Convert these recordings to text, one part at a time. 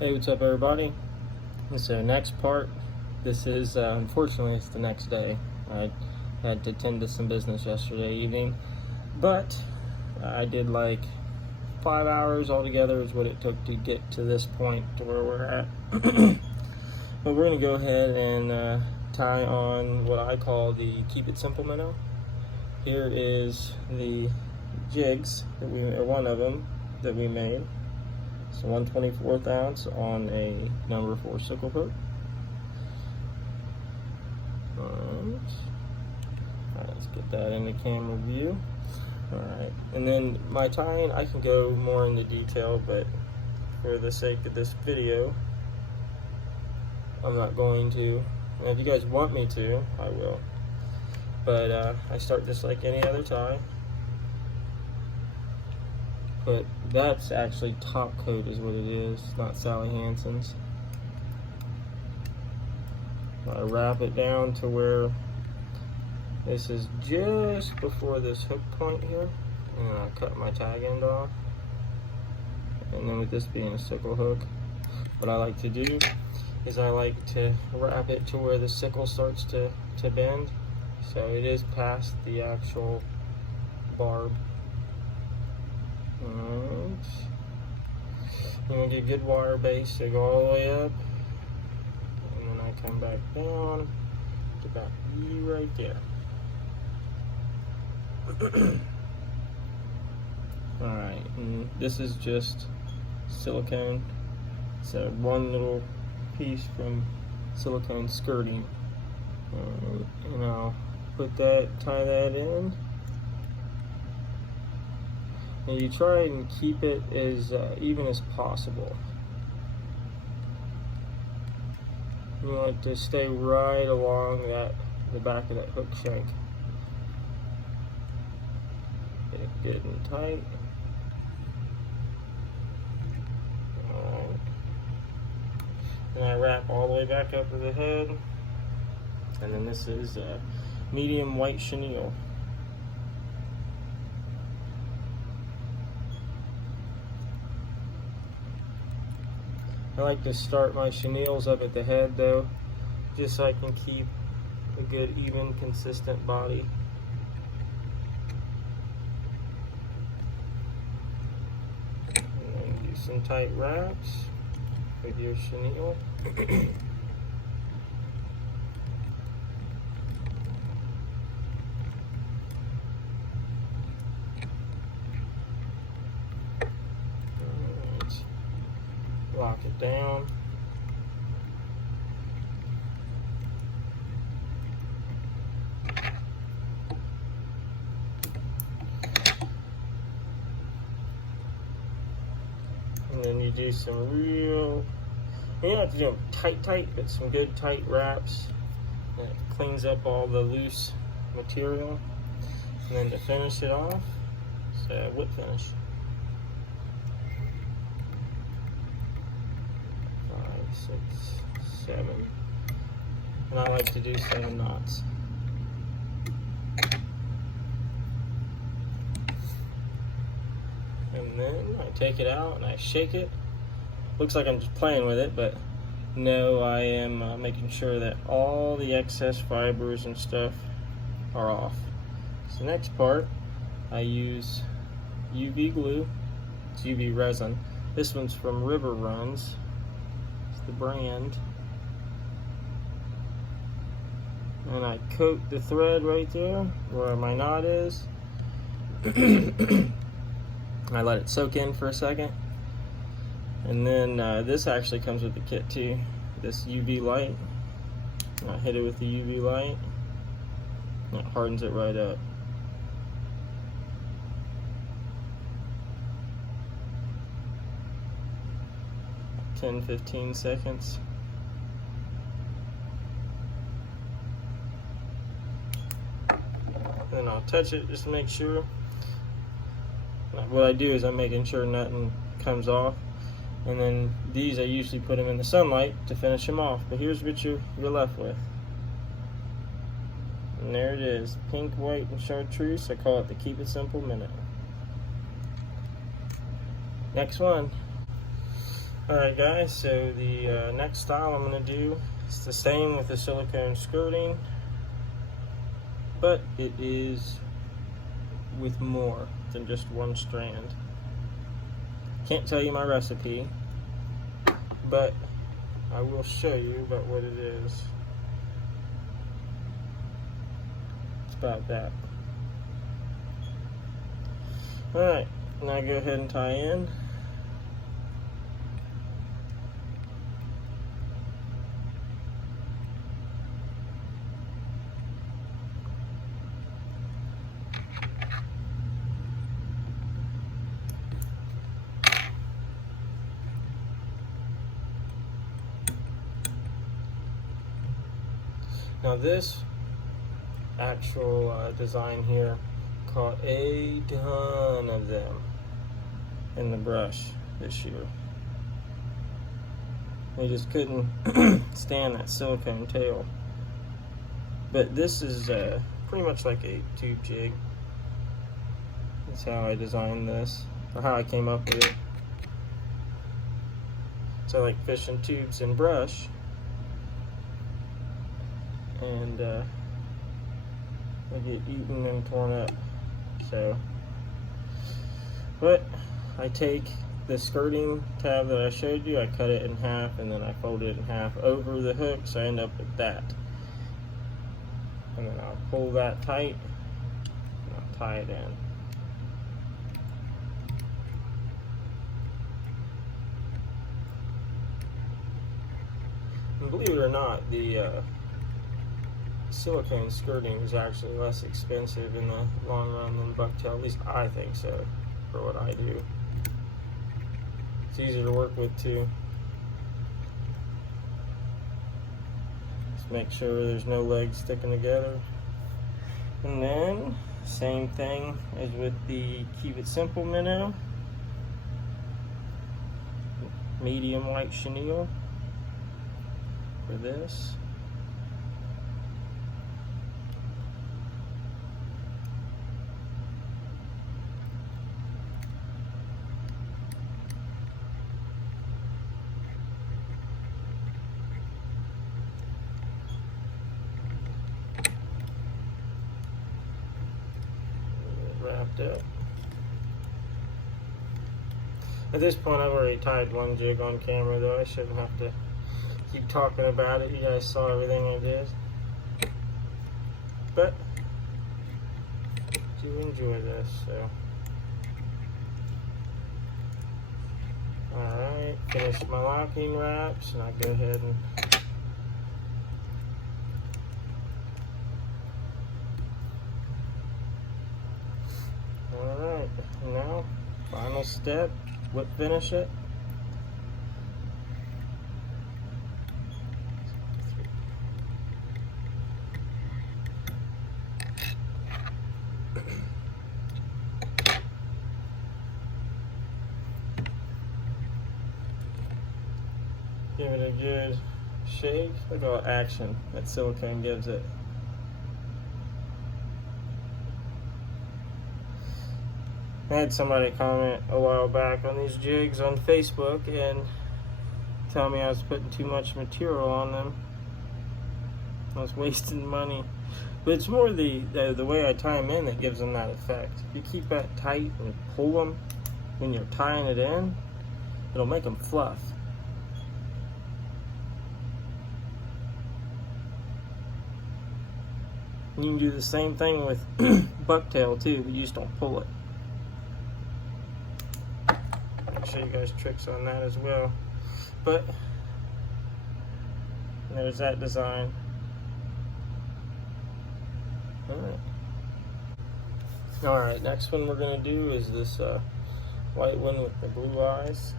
Hey, what's up everybody? So next part, this is unfortunately it's the next day. I had to attend to some business yesterday evening, but I did like 5 hours altogether is what it took to get to this point to where we're at. But we're gonna go ahead and tie on what I call the keep it simple minnow. Here is the jigs that or one of them that we made. So 1/24 ounce on a number 4 sickle hook. Alright, let's get that in the camera view. Alright, and then my tying, I can go more into detail, but for the sake of this video, I'm not going to. And if you guys want me to, I will. But I start just like any other tie. But that's actually top coat is what it is, not Sally Hansen's. I wrap it down to where this is just before this hook point here, and I cut my tag end off. And then with this being a sickle hook, what I like to do is I like to wrap it to where the sickle starts to bend, so it is past the actual barb. Alright. I'm gonna get good wire base to go all the way up, and then I come back down to about right there. Alright, and this is just silicone. It's a one little piece from silicone skirting. And I'll tie that in. And you try and keep it as even as possible. You want it to stay right along the back of that hook shank. Get it good and tight. Alright. And I wrap all the way back up to the head. And then this is medium white chenille. I like to start my chenilles up at the head though, just so I can keep a good, even, consistent body. And then do some tight wraps with your chenille. Lock it down. And then you do some real, you don't have to do them tight, but some good tight wraps that cleans up all the loose material. And then to finish it off, it's a whip finish. 5, 6, 7, and I like to do 7 knots. And then I take it out and I shake it. Looks like I'm just playing with it, but no, I am making sure that all the excess fibers and stuff are off. So next part, I use UV glue. It's UV resin. This one's from River Runs. The brand, and I coat the thread right there where my knot is. I let it soak in for a second, and then this actually comes with the kit too, this UV light. I hit it with the UV light and it hardens it right up. Ten, 15 seconds. Then I'll touch it just to make sure. What I do is I'm making sure nothing comes off. And then these I usually put them in the sunlight to finish them off. But here's what you're left with. And there it is, pink, white, and chartreuse. I call it the Keep It Simple Minute. Next one. Alright guys, so the next style I'm going to do is the same with the silicone skirting, but it is with more than just one strand. Can't tell you my recipe, but I will show you about what it is. It's about that. Alright, now go ahead and tie in. Now this actual design here caught a ton of them in the brush this year. They just couldn't stand that silicone tail. But this is pretty much like a tube jig. That's how I designed this, or how I came up with it. So I like fishing tubes and brush. And they get eaten and torn up. So, but I take the skirting tab that I showed you, I cut it in half, and then I fold it in half over the hook, so I end up with that. And then I'll pull that tight, and I'll tie it in. And believe it or not, the silicone skirting is actually less expensive in the long run than bucktail. At least I think so, for what I do. It's easier to work with too. Just make sure there's no legs sticking together. And then, same thing as with the Keep It Simple minnow. Medium white chenille for this. Wrapped up. At this point, I've already tied one jig on camera, though. I shouldn't have to keep talking about it. You guys saw everything I did. But I do enjoy this, so. Alright, finished my locking wraps, and I go ahead and alright, now final step, whip finish it. Give it a good shake. Look at all the action that silicone gives it. I had somebody comment a while back on these jigs on Facebook and tell me I was putting too much material on them. I was wasting money. But it's more the way I tie them in that gives them that effect. If you keep that tight and pull them when you're tying it in, it'll make them fluff. You can do the same thing with bucktail too, but you just don't pull it. I'll show you guys tricks on that as well. But there's that design. Alright, next one we're going to do is this white one with the blue eyes.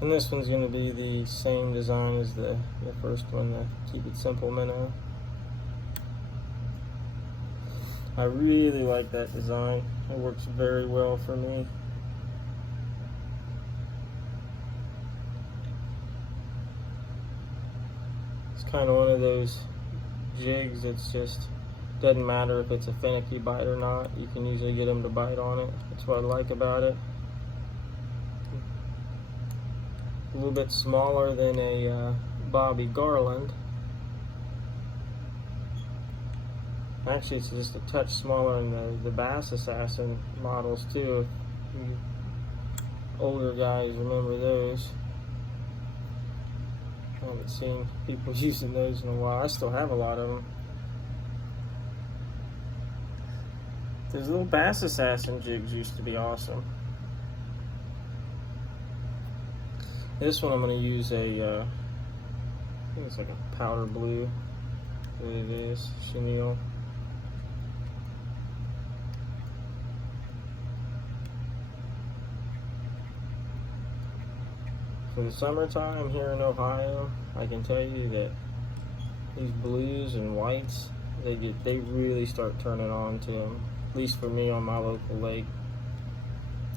And this one's going to be the same design as the first one, the Keep It Simple minnow. I really like that design. It works very well for me. It's kind of one of those jigs that's just doesn't matter if it's a finicky bite or not. You can usually get them to bite on it. That's what I like about it. A little bit smaller than a Bobby Garland. Actually, it's just a touch smaller than the Bass Assassin models too. If you older guys remember those. I haven't seen people using those in a while. I still have a lot of them. Those little Bass Assassin jigs used to be awesome. This one I'm going to use a, I think it's like a powder blue, what it is, chenille. For the summertime here in Ohio, I can tell you that these blues and whites, they really start turning on to them. At least for me on my local lake.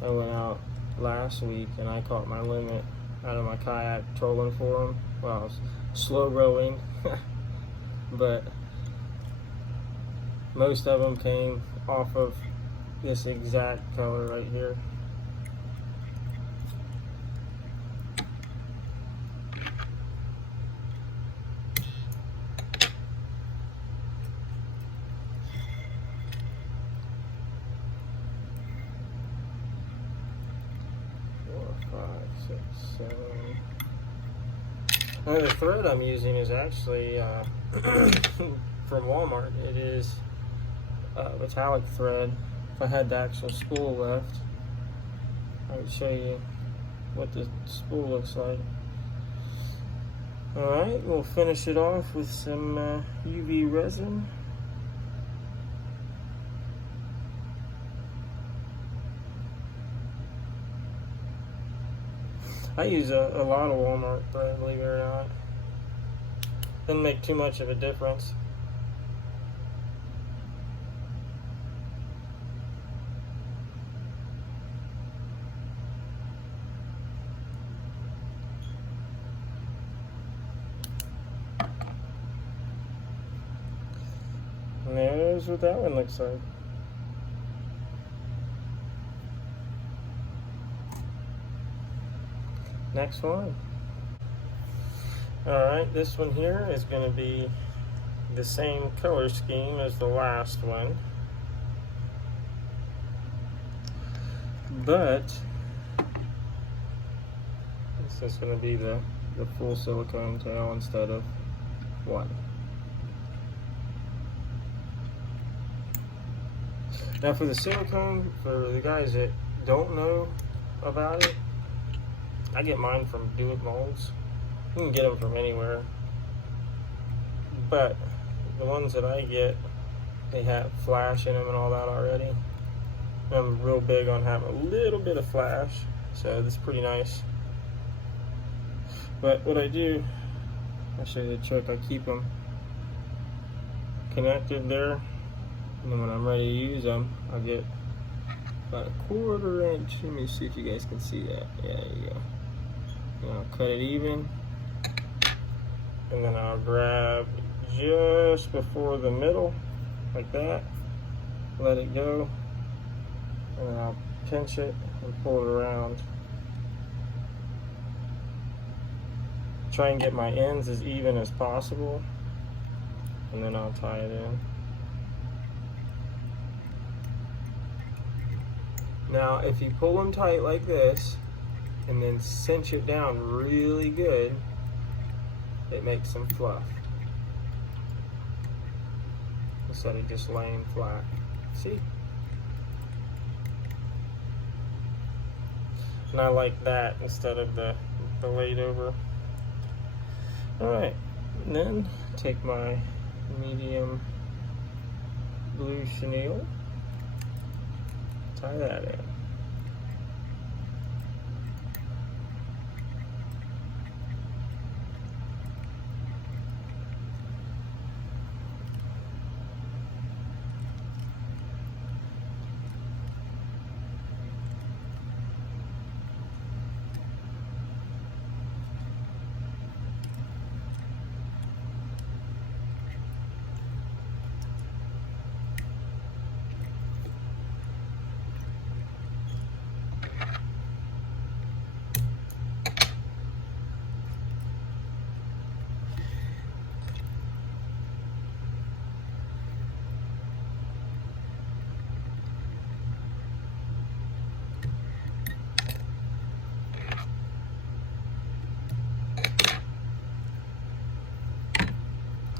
I went out last week and I caught my limit out of my kayak trolling for them. Well, I was slow rowing, but most of them came off of this exact color right here. Now the thread I'm using is actually from Walmart. It is metallic thread. If I had the actual spool left, I would show you what the spool looks like. Alright, we'll finish it off with some UV resin. I use a lot of Walmart thread, believe it or not. Doesn't make too much of a difference. And there's what that one looks like. Next one. Alright, this one here is going to be the same color scheme as the last one, but this is going to be the full silicone tail instead of one. Now for the silicone, for the guys that don't know about it, I get mine from Do It Molds. You can get them from anywhere. But the ones that I get, they have flash in them and all that already. I'm real big on having a little bit of flash, so this is pretty nice. But what I do, I'll show you the trick. I keep them connected there, and then when I'm ready to use them, I'll get about a 1/4 inch. Let me see if you guys can see that. Yeah, there you go. And I'll cut it even, and then I'll grab just before the middle, like that, let it go, and then I'll pinch it and pull it around. Try and get my ends as even as possible, and then I'll tie it in. Now, if you pull them tight like this, and then cinch it down really good, it makes some fluff instead of just laying flat. See? And I like that instead of the laid over. Alright, and then take my medium blue chenille, tie that in.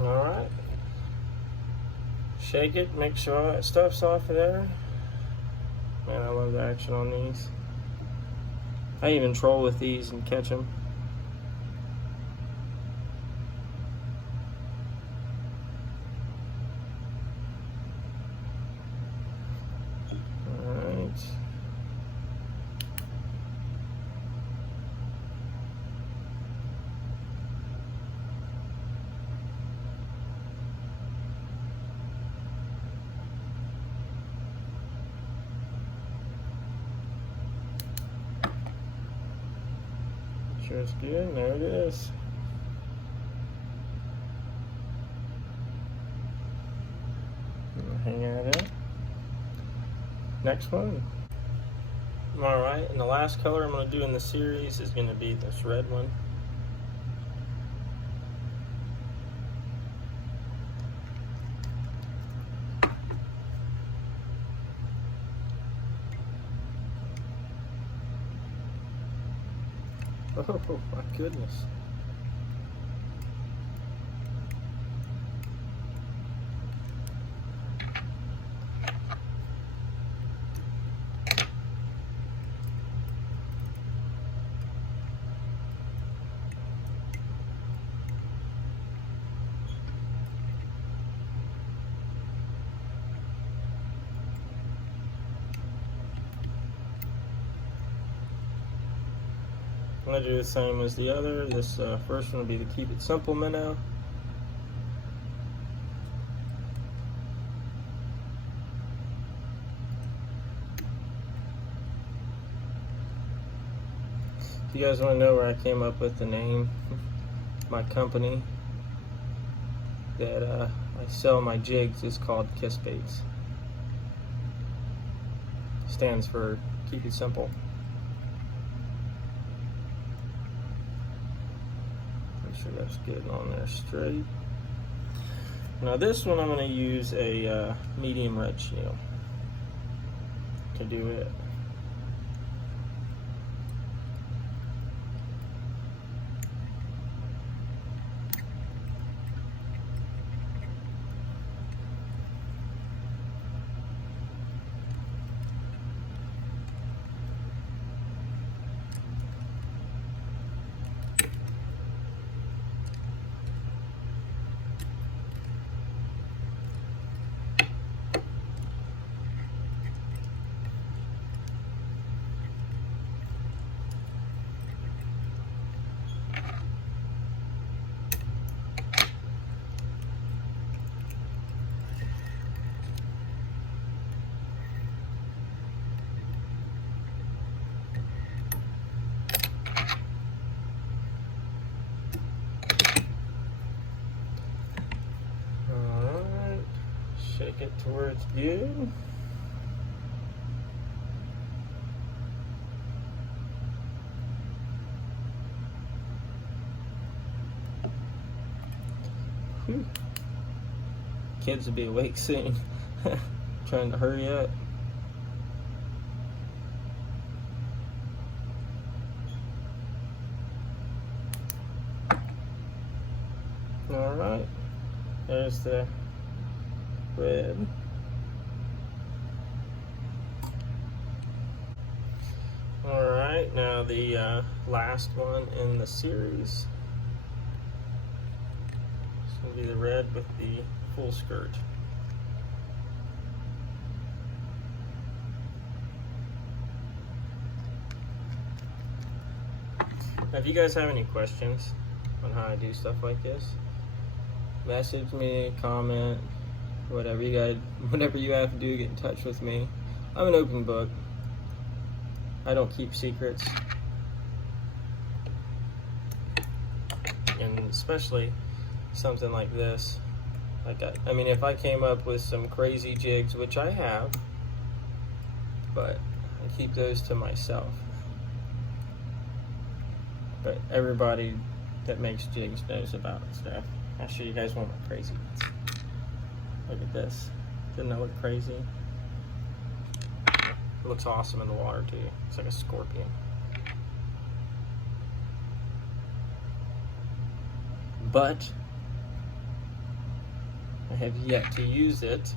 Alright. Shake it, make sure all that stuff's off of there. Man, I love the action on these. I even troll with these and catch them. Alright. Sure it's good. There it is. Hang out there. Next one. Alright, and the last color I'm going to do in the series is going to be this red one. Oh my goodness. I'm going to do the same as the other. This first one will be the Keep It Simple minnow. If you guys want to know where I came up with the name, my company that I sell my jigs is called Kiss Baits. Stands for Keep It Simple. Make sure that's getting on there straight. Now this one I'm going to use a medium red shell to do it. Shake it to where it's good. Whew. Kids will be awake soon. Trying to hurry up. All right, there's the red. Alright, now the last one in the series. This will be the red with the full skirt. Now if you guys have any questions on how I do stuff like this, message me, comment, whatever you have to do, get in touch with me. I'm an open book. I don't keep secrets. And especially something like this. I mean, if I came up with some crazy jigs, which I have, but I keep those to myself. But everybody that makes jigs knows about stuff. I'll show you guys one of my crazy ones. Look at this. Doesn't that look crazy? It looks awesome in the water too. It's like a scorpion. But have yet to use it.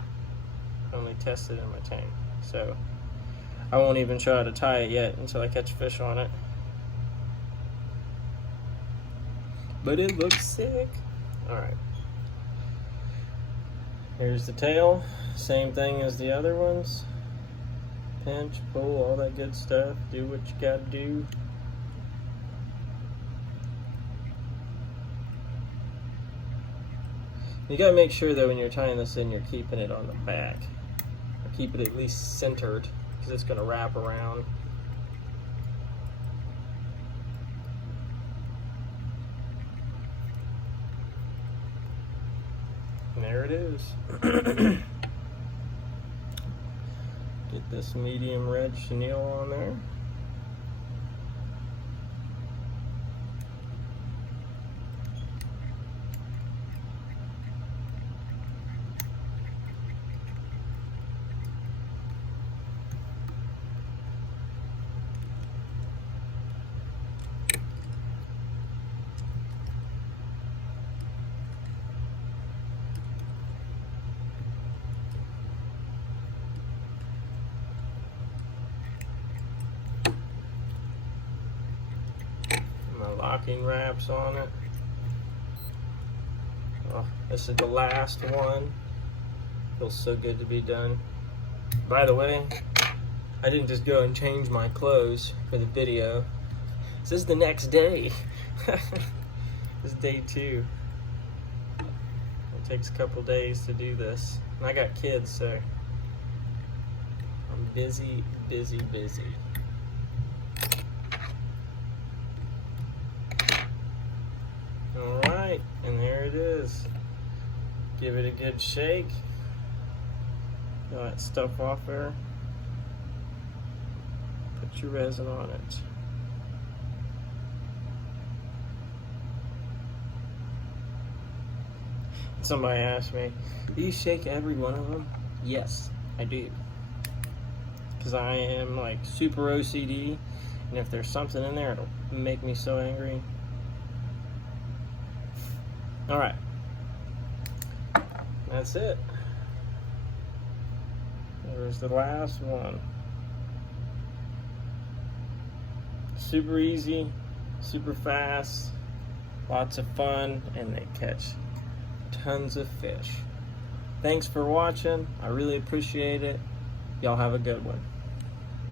I only tested it in my tank. So I won't even try to tie it yet until I catch a fish on it. But it looks sick. Alright. Here's the tail. Same thing as the other ones. Pinch, pull, all that good stuff. Do what you gotta do. You gotta make sure that when you're tying this in, you're keeping it on the back. Or keep it at least centered, because it's gonna wrap around. And there it is. Get this medium red chenille on there. My locking wraps on it. Oh, this is the last one. Feels so good to be done. By the way, I didn't just go and change my clothes for the video. This is the next day. This is day 2. It takes a couple days to do this. And I got kids, so I'm busy. Alright, and there it is. Give it a good shake. Get all that stuff off there. Put your resin on it. Somebody asked me, do you shake every one of them? Yes, I do. Because I am like super OCD, and if there's something in there, it'll make me so angry. Alright, that's it. There's the last one. Super easy, super fast, lots of fun, and they catch tons of fish. Thanks for watching. I really appreciate it. Y'all have a good one.